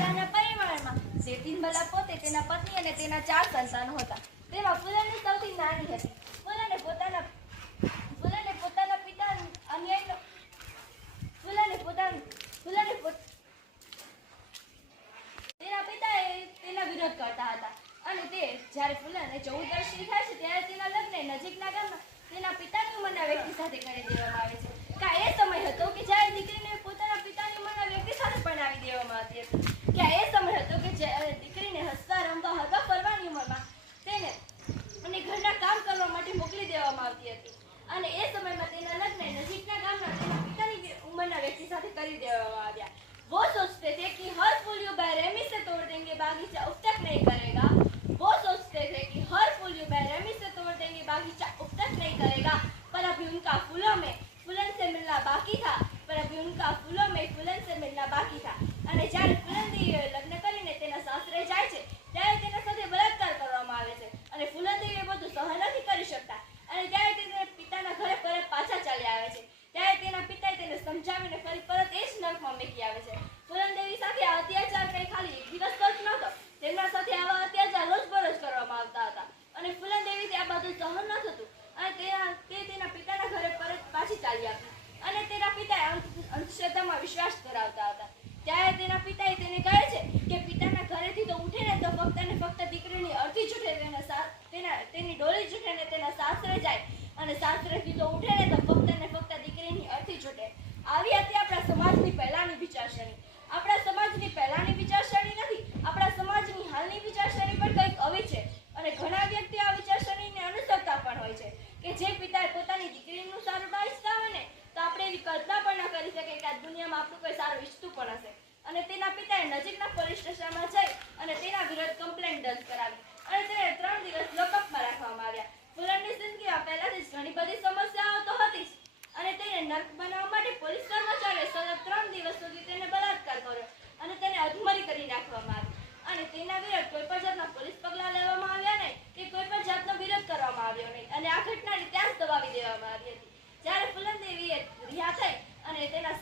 ફુલાના પરિવારમાં જેઠીમલા પોતે તેના પત્ની અને તેના 4 સંતાનો હતા. તેમાં ફુલાની સૌથી નાની હતી. ફુલાને પોતાના પિતા અન્યાયનો તેના પિતાએ તેના વિરોધ કરતા હતા અને તે જ્યારે ફુલાને 14 વર્ષની થાય છે ત્યારે તેના લગ્ન નજીકના ગામમાં તેના પિતાની ઉંમરના વ્યક્તિ સાથે કરી દેવામાં આવે છે. એ સમય હતો કે જ્યારે દીકરીને પોતાના પિતાની ઉંમરના વ્યક્તિ સાથે પરણાવી દેવામાં આવતી હતી. એ સમય હતો કે જ્યારે દીકરીને હસતા રમવા હરવા ફરવાની ઉંમરમાં તેને અને ઘરના કામ કરવા માટે મોકલી દેવામાં આવતી હતી અને એ સમયમાં તેના લગ્ન નજીકના ગામના તેના પિતાની ઉંમરના વ્યક્તિ સાથે કરી દેવામાં આવ્યા. वो सोचते थे कि हर फूल यूं बेरहमी से तोड़ देंगे बागीचा अब तक नहीं करेगा. वो सोचते थे कि हर फूल यूं बेरहमी से तोड़ देंगे बागीचा अब तक नहीं करेगा. पर अभी उनका फूलों में फूलन से मिलना बाकी था. અને જ્યારે ફૂલનદેવીએ લગ્ન કરીને તેના સાસરે જાય છે ત્યારે તેના સાથે બળાત્કાર કરવામાં આવે છે અને ફૂલનદેવી બધું સહન નથી કરી શકતા અને ત્યારે તે તેના પિતાના ઘરે પરત પાછા ચાલી આવે છે. ત્યારે તેના પિતાએ તેને સમજાવીને ફરી પરત એ જ નર્કમાં મૂકી આવે છે. ફૂલનદેવી સાથે આ અત્યાચાર કંઈ ખાલી એક દિવસ જ નહોતો. તેમના સાથે આવા અત્યાચાર રોજબરોજ કરવામાં આવતા હતા અને ફૂલનદેવીથી આ બધું સહન ન થતું અને તે તેના પિતાના ઘરે પરત પાછી ચાલી આવી અને તેના પિતાએ અંધશ્રદ્ધામાં વિશ્વાસ ધરાવતા હતા. ત્યારે તેના પિતાએ તેને કહે છે કે પિતાના ઘરેથી તો ઉઠે ને તો ફક્ત ને ફક્ત દીકરીની અડધી છૂટે તેની ડોલી છૂટે ને તેના સાસરે જાય અને સાસરેથી તો ઉઠે ને તો ફક્ત ને ફક્ત દીકરીની અડધી છૂટે. આવી હતી આપણા સમાજની પહેલાની વિચારસરણી. આપણા સમાજની પહેલાની વિચારસરણી નથી, આપણા સમાજની હાલની વિચારસરણી પણ કંઈક આવી છે અને ઘણા વ્યક્તિ આ વિચારસરણીને અનુસરતા પણ હોય છે કે જે પિતાએ પોતાની દીકરીનું સારું ના ઈચ્છતા હોય ને તો આપણે એવી કલ્પના પણ ન કરી શકીએ કે આ દુનિયામાં આપણું કોઈ સારું ઈચ્છતું પણ હશે. અને તેના પિતાએ નજીકના પોલીસ સ્ટેશનમાં જઈ અને તેના વિરુદ્ધ કમ્પ્લેન્ટ દર્જ કરાવી અને તેને 3 દિવસ લોકઅપમાં રાખવામાં આવ્યા. ફુલનની જિંદગીમાં પહેલાથી જ ઘણી બધી સમસ્યાઓ તો હતી જ અને તેને નર્ક બનાવવા માટે પોલીસ કર્મચારીએ સતત 3 દિવસ સુધી તેને બળાત્કાર કર્યો અને તેને અધમરી કરી નાખવામાં આવી અને તેના વિરુદ્ધ કોઈ પણ જાતના પોલીસ પગલાં લેવામાં આવ્યા નહીં કે કોઈ પણ જાતનો વિરોધ કરવામાં આવ્યો નહીં અને આ ઘટનાને ત્યાં જ દબાવી દેવામાં આવી હતી. જ્યારે ફુલનદેવીએ રિહા થઈ અને તેના